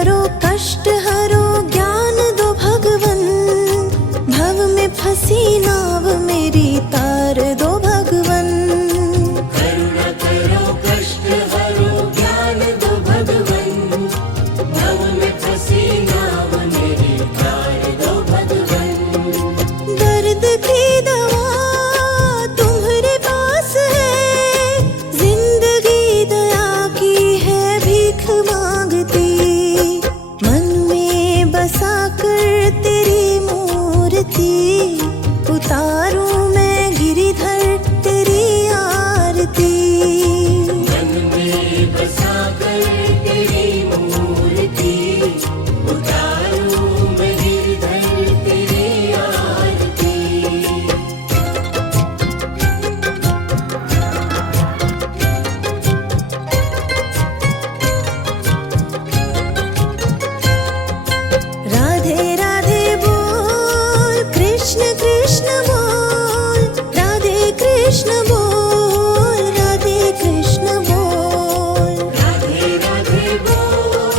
करो कष्ट हरो ज्ञान दो भगवन, भव में फंसी नाव मेरी तार दो भगवन। करुणा करो कष्ट हरो ज्ञान दो भगवन, भव में फंसी नाव मेरी तार दो भगवन। दर्द की दवा तुम्हारे पास है, जिंदगी दया की है भीख मांगती। मन में बसा कर तेरी मूर्ति, उतारूं मैं गिरिधर तेरी आरती। मन में बसा कर तेरी मूर्ति, उतारूं मैं गिरधर तेरी आरती। राधे राधे बोल कृष्ण कृष्ण बोल, राधे कृष्ण बोल, राधे कृष्ण बोल। राधे राधे बोल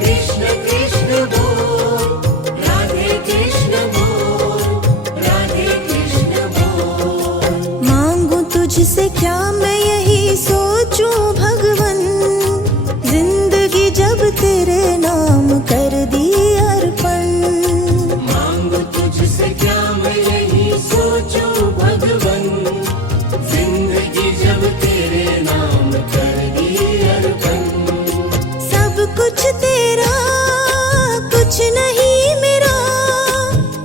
कृष्ण कृष्ण बोल, राधे कृष्ण बोल, राधे कृष्ण बोल। मांगू तुझसे क्या मैं यही सोचूं भगवन, जिंदगी जब तेरे नाम कर दी अर्पण। मांगो तुझसे क्या मैं यही सोचूं भगवन, जिंदगी जब तेरे नाम कर दी अर्पण। सब कुछ तेरा कुछ नहीं मेरा,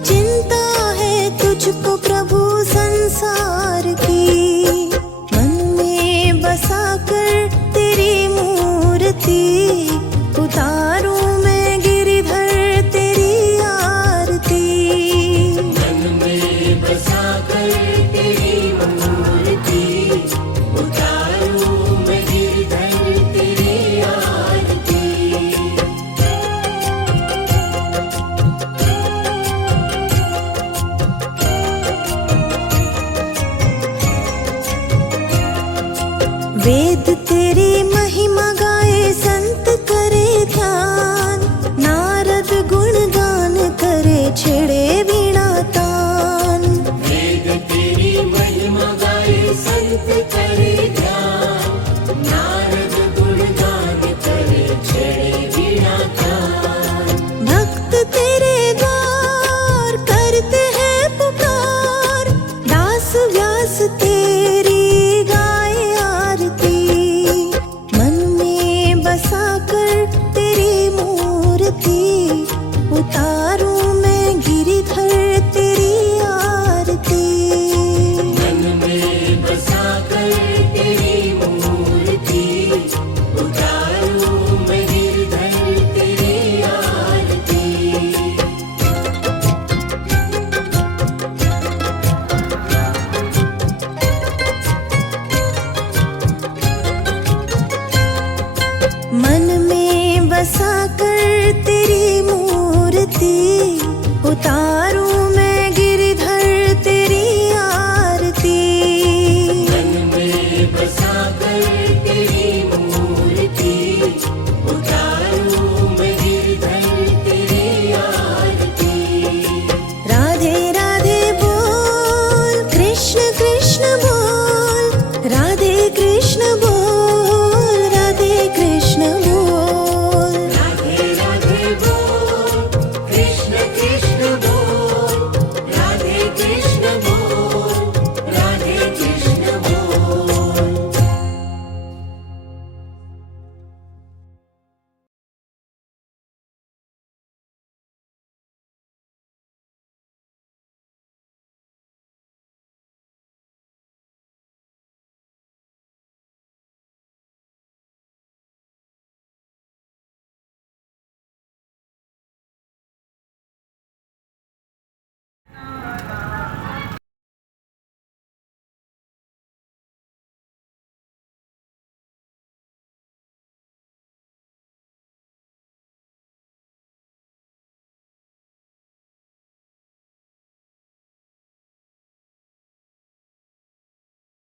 चिंता है तुझको प्रभु संसार की। मन में बसा कर तेरी मूर्ति, उतारूं मैं गिरिधर तेरी आरती। मन में बसा कर तेरी मूर्ति, उतारूं मैं गिरधर तेरी आरती। वेद तेरी महिमा गाए संत करे ध्यान, नारद गुणगान करे छेड़े वीणा तान। वेद तेरी महिमा गाए संत करे ध्यान, नारद गुणगान करे छेड़े वीणा तान। भक्त तेरे द्वार करते हैं पुकार, दास व्यास तेरी गाए आरती। मन में बसा कर तेरी मूर्ति, उतार